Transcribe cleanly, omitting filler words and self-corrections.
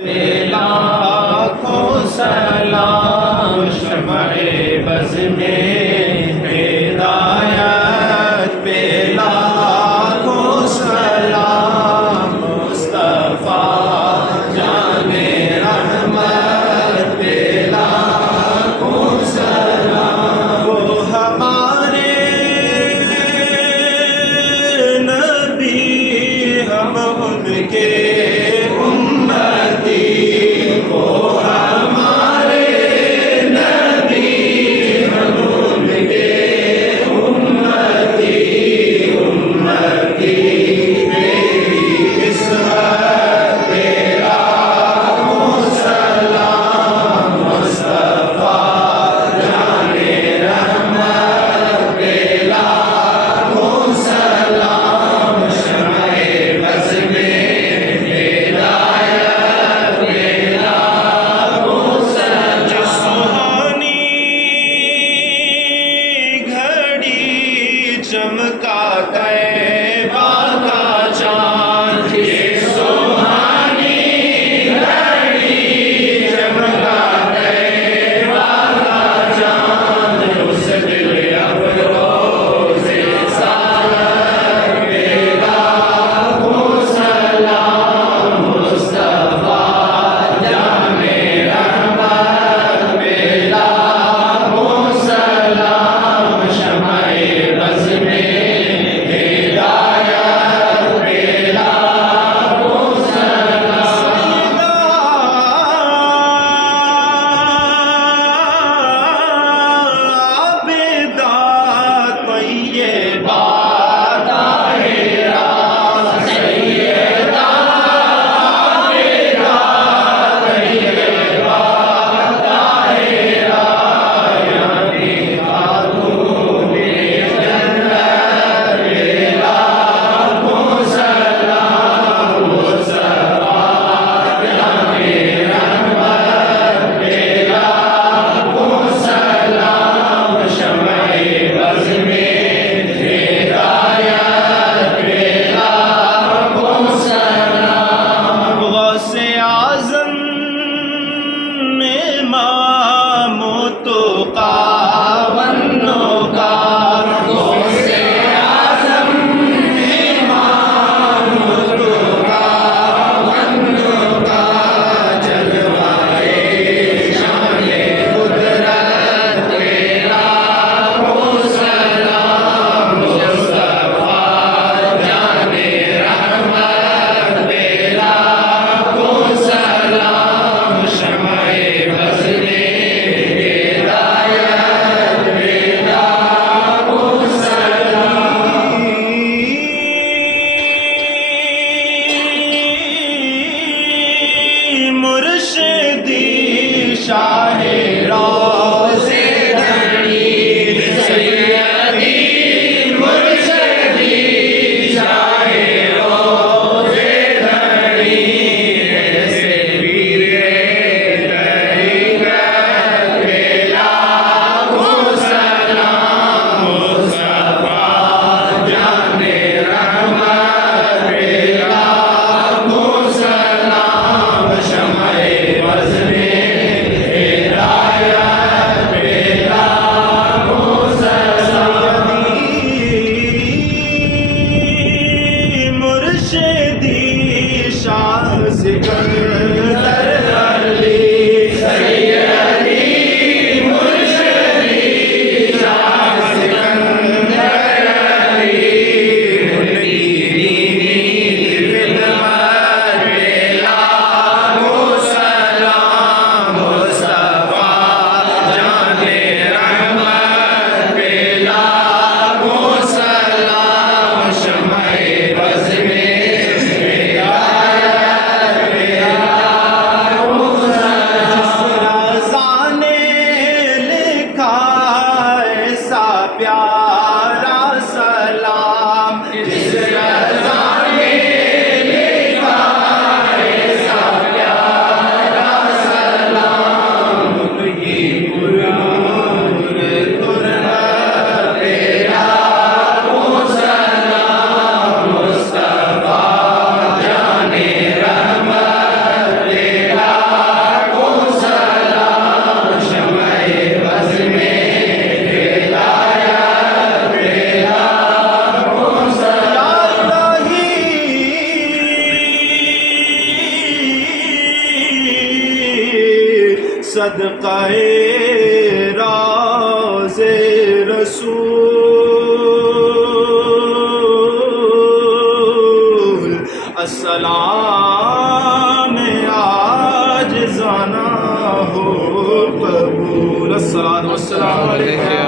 लाखों सलाम शम्ए बज़ में हिदायत पे लाखों सलाम मुस्तफ़ा जाने रहमत पे लाखों सलाम वो हमारे नबी हम उनके चमका तैबा का चाँद ये सुहानी घड़ी चमका तैबा का चाँद उस दिल अफरोज़े सालत पे लाखों सलाम मुस्तफ़ा जाने रहमत पे लाखों सलाम शम्ए बज़ मुर्शिदी शाहे रोज़े धनी सैयदी मुर्शिदी शाहे रोज़े धनी ऐसे वीरे तरीक़त पे लाखों सलाम मुस्तफ़ा जाने रहमत पे लाखों सलाम शम्ए बज़ में हिदायत पे सदक़े राज़े रसूल अस्सलाम आज जाना हो कबूल। अस्सलातु वस्सलामु अलैका